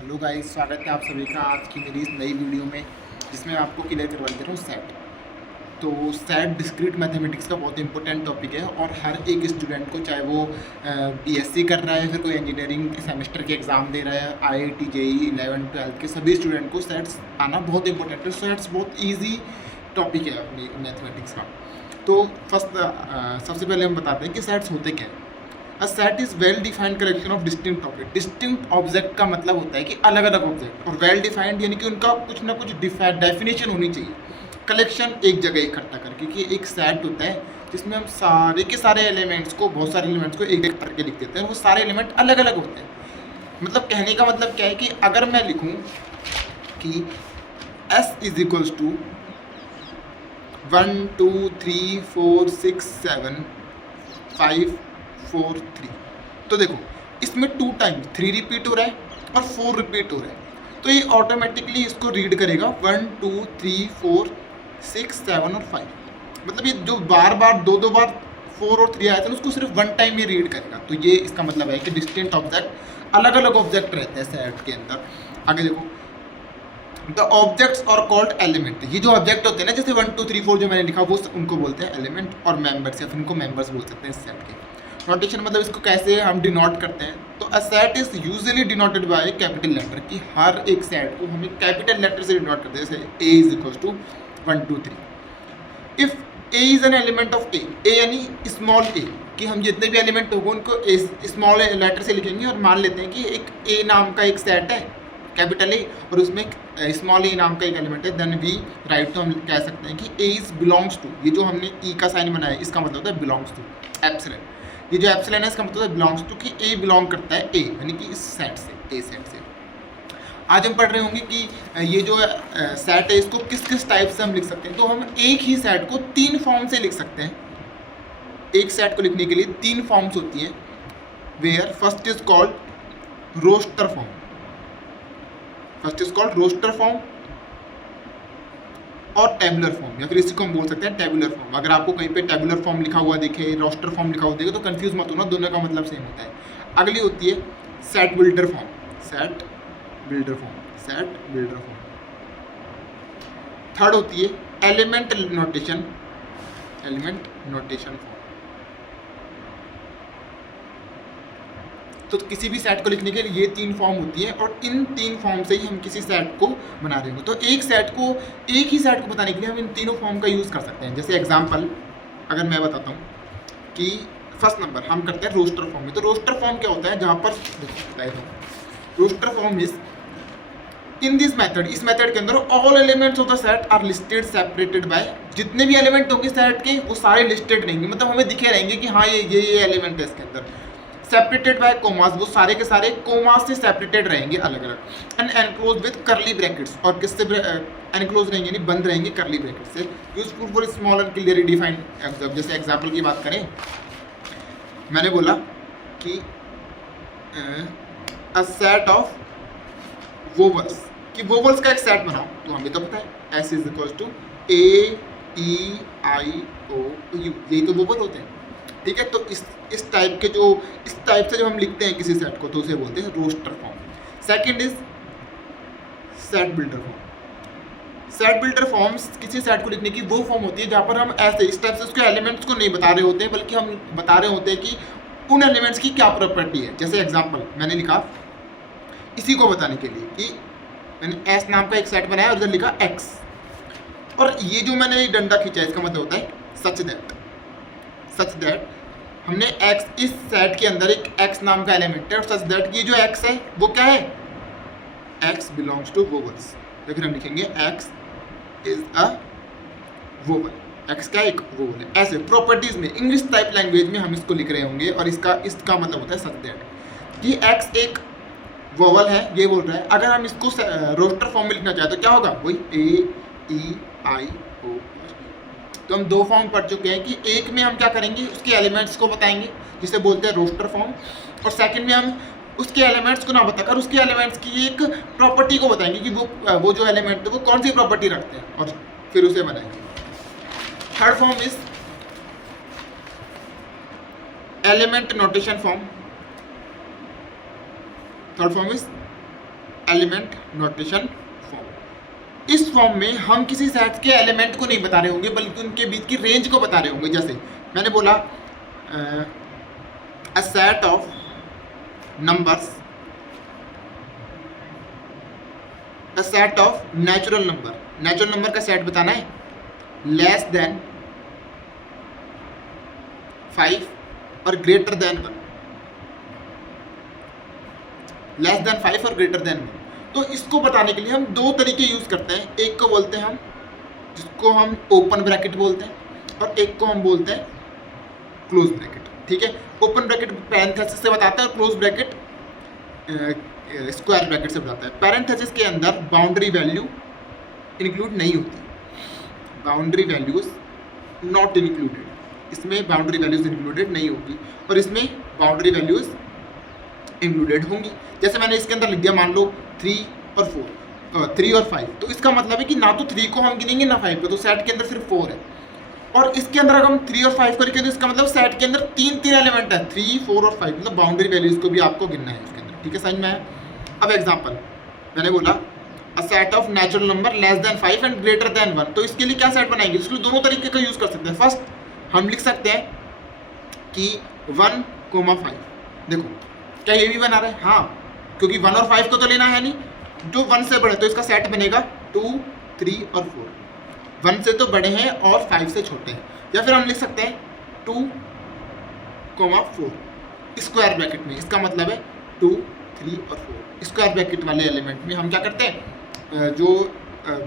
Hello guys, स्वागत है आप सभी का आज की मेरी इस नई वीडियो में, जिसमें मैं आपको क्लियर करवा दे रहा हूँ सेट। तो सेट डिस्क्रीट मैथमेटिक्स का बहुत इंपॉर्टेंट टॉपिक है और हर एक स्टूडेंट को, चाहे वो बीएससी कर रहा है, फिर कोई इंजीनियरिंग के सेमेस्टर के एग्ज़ाम दे रहा है, आईआईटी जेईई 11th 12th के सभी स्टूडेंट को सेट्स आना बहुत इंपॉर्टेंट है। सेट्स बहुत ईजी टॉपिक है अपनी मैथमेटिक्स का। तो सबसे पहले हम बताते हैं कि सेट्स होते क्या हैं। अ set is well defined collection of distinct object. Distinct object का मतलब होता है कि अलग अलग ऑब्जेक्ट, और वेल डिफाइंड यानी कि उनका कुछ ना कुछ डेफिनेशन होनी चाहिए। कलेक्शन एक जगह इकट्ठा करके, कि एक सेट होता है जिसमें हम सारे के सारे एलिमेंट्स को, बहुत सारे एलिमेंट्स को एक एक करके लिख देते हैं। वो सारे एलिमेंट अलग अलग होते हैं। मतलब कहने का मतलब क्या है कि अगर मैं लिखूँ कि S इज इक्वल्स टू 1 2 3 4 6 7 5 4 3, तो देखो इसमें 2 टाइम्स 3 रिपीट हो रहा है और 4 रिपीट हो रहा है, तो ये ऑटोमेटिकली इसको रीड करेगा 1 2 3 4 6 7 और 5। मतलब ये जो बार बार दो बार 4 और 3 आया था उसको सिर्फ 1 टाइम ये रीड करेगा। तो ये इसका मतलब है कि डिस्टिंक्ट ऑब्जेक्ट, अलग अलग ऑब्जेक्ट रहते हैं सेट के अंदर। आगे देखो, द ऑब्जेक्ट्स और कॉल्ड एलिमेंट। ये जो ऑब्जेक्ट होते हैं ना, जैसे 1 2 3 4 जो मैंने लिखा, वो उनको बोलते हैं एलिमेंट, और मेंबर्स या फिर इनको मेंबर्स बोल सकते हैं इस सेट के। नोटेशन मतलब इसको कैसे हम डिनोट करते हैं, तो a set is usually denoted by capital letter, कि हर एक सेट को हमें कैपिटल लेटर से डिनोट करते हैं। जैसे A is equal to 1 2 3। If A is an element of A यानी स्मॉल ए, कि हम जितने भी एलिमेंट होंगे उनको स्मॉल लेटर से लिखेंगे, और मान लेते हैं कि एक ए नाम का एक सेट है कैपिटल ए, और उसमें स्मॉल ए नाम का एक एलिमेंट है, देन वी राइट, तो हम कह सकते हैं कि ए इज बिलोंग्स टू, ये जो हमने ई का साइन बनाया है इसका मतलब होता है बिलोंग्स टू एप्सिलॉन। ये जो एप्सिलॉन है इसका मतलब है बिलोंग्स टू, कि ए बिलोंग करता है ए, यानी कि इस सेट से, ए सेट से। आज हम पढ़ रहे होंगे कि ये जो सेट है इसको किस किस टाइप से हम लिख सकते हैं। तो हम एक ही सेट को 3 फॉर्म से लिख सकते हैं। एक सेट को लिखने के लिए 3 फॉर्म्स होती हैं, where first is called roster form, first is called roster form और टेबुलर फॉर्म, या फिर इसी को हम बोल सकते हैं टेबुलर फॉर्म। अगर आपको कहीं पे टेबुलर फॉर्म लिखा हुआ दिखे, रोस्टर फॉर्म लिखा हुआ दिखे, तो कंफ्यूज मत होना, दोनों का मतलब सेम होता है। अगली होती है set builder form, set builder form, set builder form. Third होती है element notation, element notation form. तो किसी भी सेट को लिखने के लिए ये 3 फॉर्म होती है, और इन 3 फॉर्म से ही हम किसी सेट को बना रहे होंगे। तो एक ही सेट को बताने के लिए हम इन तीनों फॉर्म का यूज़ कर सकते हैं। जैसे एग्जांपल अगर मैं बताता हूँ कि फर्स्ट नंबर हम करते हैं रोस्टर फॉर्म में। तो रोस्टर फॉर्म क्या होता है, जहाँ पर roster form is in this method, इस मेथड के अंदर all elements of the set are listed separated by, जितने भी एलिमेंट होंगे सेट के वो सारे लिस्टेड रहेंगे, मतलब हमें दिखे रहेंगे कि हाँ ये एलिमेंट है इसके अंदर। सेपरेटेड बाय कोमास, वो सारे के सारे कोमास से सेपरेटेड रहेंगे अलग अलग। एंड एनक्लोज विद करली ब्रैकेट्स, और किससे एनक्लोज रहेंगे यानी बंद रहेंगे करली ब्रैकेट से। Useful for small and clearly defined. जैसे एग्जांपल की बात करें, मैंने बोला कि अ सेट ऑफ वोवल्स, कि वोवल्स का एक सेट बनाओ, तो हमें तो पता है S is equal to A E I O U, यही तो वोवल होते हैं। ठीक है, तो इस टाइप से जब हम लिखते हैं किसी सेट को, तो उसे बोलते हैं roster form. Second is set builder form. Set builder forms किसी सेट को लिखने की वो फॉर्म होती है जहाँ पर हम ऐसे इस टाइप से उसके एलिमेंट्स को नहीं बता रहे होते हैं, बल्कि हम बता रहे होते हैं कि उन एलिमेंट्स की क्या प्रॉपर्टी है। जैसे एग्जाम्पल मैंने लिखा इसी को बताने के लिए कि मैंने एस नाम का एक सेट बनाया और इधर लिखा एक्स, और ये जो मैंने डंडा खींचा इसका मतलब होता है सच दैट हमने x, इस सेट के अंदर एक x नाम का एलिमेंट है, और सच दैट ये जो x है वो क्या है, x बिलोंग्स टू वोवल्स। तो फिर हम लिखेंगे x is a vowel, x का एक वोवल है। ऐसे प्रॉपर्टीज में इंग्लिश टाइप लैंग्वेज में हम इसको लिख रहे होंगे, और इसका मतलब होता है सच दैट कि x एक वोवल है, ये बोल रहा है। अगर हम इसको रोस्टर फॉर्म में लिखना चाहें तो क्या होगा, वही ए ई आई ओ। तो हम 2 फॉर्म पढ़ चुके हैं कि एक में हम क्या करेंगे, उसके एलिमेंट्स को बताएंगे जिसे बोलते हैं रोस्टर फॉर्म, और सेकंड में हम उसके एलिमेंट्स को ना बताकर उसके एलिमेंट्स की एक प्रॉपर्टी को बताएंगे कि वो जो एलिमेंट है वो कौन सी प्रॉपर्टी रखते हैं, और फिर उसे बनाएंगे। Third form is element notation form. Third form is element notation form. इस फॉर्म में हम किसी सेट के एलिमेंट को नहीं बता रहे होंगे बल्कि उनके बीच की रेंज को बता रहे होंगे। जैसे मैंने बोला अ set of numbers, a set of natural number, natural number का सेट बताना है लेस देन 5 और ग्रेटर देन 1, लेस देन 5 और ग्रेटर देन 1। तो इसको बताने के लिए हम दो तरीके यूज करते हैं। एक को बोलते हैं हम, जिसको हम ओपन ब्रैकेट बोलते हैं, और एक को हम बोलते हैं क्लोज ब्रैकेट। ठीक है, ओपन ब्रैकेट पैरेंथेसिस से बताता है और क्लोज ब्रैकेट स्क्वायर ब्रैकेट से बताता है। पैरेंथेसिस के अंदर बाउंड्री वैल्यू इंक्लूड नहीं होती, बाउंड्री वैल्यूज नॉट इंक्लूडेड, इसमें बाउंड्री वैल्यूज इंक्लूडेड नहीं होगी और इसमें बाउंड्री वैल्यूज इंक्लूडेड होंगी। जैसे मैंने इसके अंदर लिख दिया, मान लो 3 और 5, तो इसका मतलब है कि ना तो 3 को हम गिनेंगे ना 5 को, तो सेट के अंदर सिर्फ 4 है। और इसके अंदर अगर हम 3 और 5 को लिखें तो इसका मतलब सेट के अंदर 3 एलिमेंट है, 3, 4 और 5, मतलब बाउंड्री वैल्यूज को भी आपको गिनना है इसके अंदर। ठीक है, समझ में आया? अब एग्जाम्पल मैंने बोला अ set of natural number less than 5 and greater than 1, तो इसके लिए क्या सेट बनाएंगे? इसके लिए दोनों तरीके का यूज कर सकते हैं। फर्स्ट हम लिख सकते हैं कि 1, 5, देखो क्या ये भी बना रहा है? हाँ, क्योंकि 1 और 5 को तो लेना है नहीं, जो 1 से बड़े, तो इसका सेट बनेगा 2, 3 और 4। 1 से तो बड़े हैं और 5 से छोटे हैं। या फिर हम लिख सकते हैं 2, 4 स्क्वायर ब्रैकेट में, इसका मतलब है 2, 3 और 4। स्क्वायर ब्रैकेट वाले एलिमेंट में हम क्या करते हैं, जो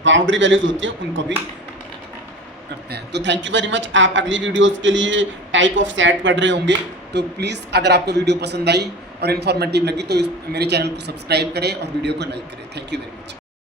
बाउंड्री वैल्यूज होती हैं उनको भी करते हैं। तो थैंक यू वेरी मच। आप अगली वीडियोस के लिए टाइप ऑफ सेट पढ़ रहे होंगे, तो प्लीज़ अगर आपको वीडियो पसंद आई और इन्फॉर्मेटिव लगी तो मेरे चैनल को सब्सक्राइब करें और वीडियो को लाइक करें। Thank you very much.